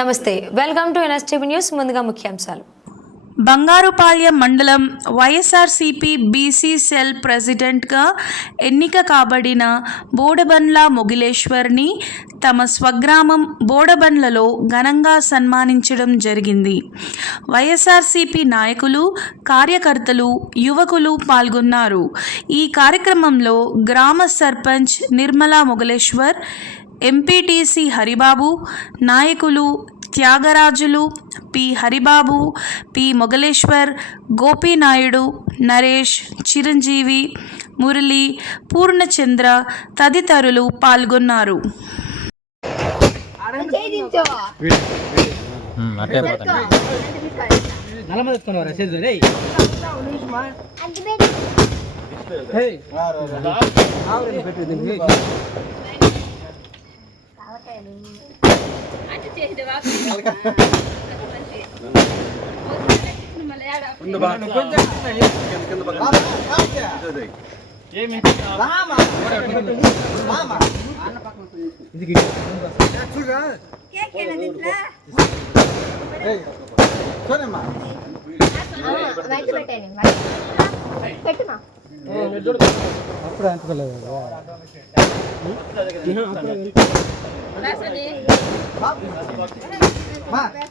నమస్తే, welcome to NSTV news. ముందుగా ముఖ్యాంశాలు. బంగారుపాళ్యం మండలం వైఎస్ఆర్సీపీ బీసీ సెల్ ప్రెసిడెంట్గా ఎన్నిక కాబడిన బోడబండ్ల మొగిలేశ్వర్ని తమ స్వగ్రామం బోడబండ్లలో ఘనంగా సన్మానించడం జరిగింది. వైఎస్ఆర్సీపీ నాయకులు, కార్యకర్తలు, యువకులు పాల్గొన్నారు. ఈ కార్యక్రమంలో గ్రామ సర్పంచ్ నిర్మలా మొగిలేశ్వర్, ఎంపీటీసీ హరిబాబు, నాయకులు త్యాగరాజులు, పి హరిబాబు, పి మొగలేశ్వర్, గోపీనాయుడు, నరేష్, చిరంజీవి, మురళి, పూర్ణచంద్ర తదితరులు పాల్గొన్నారు.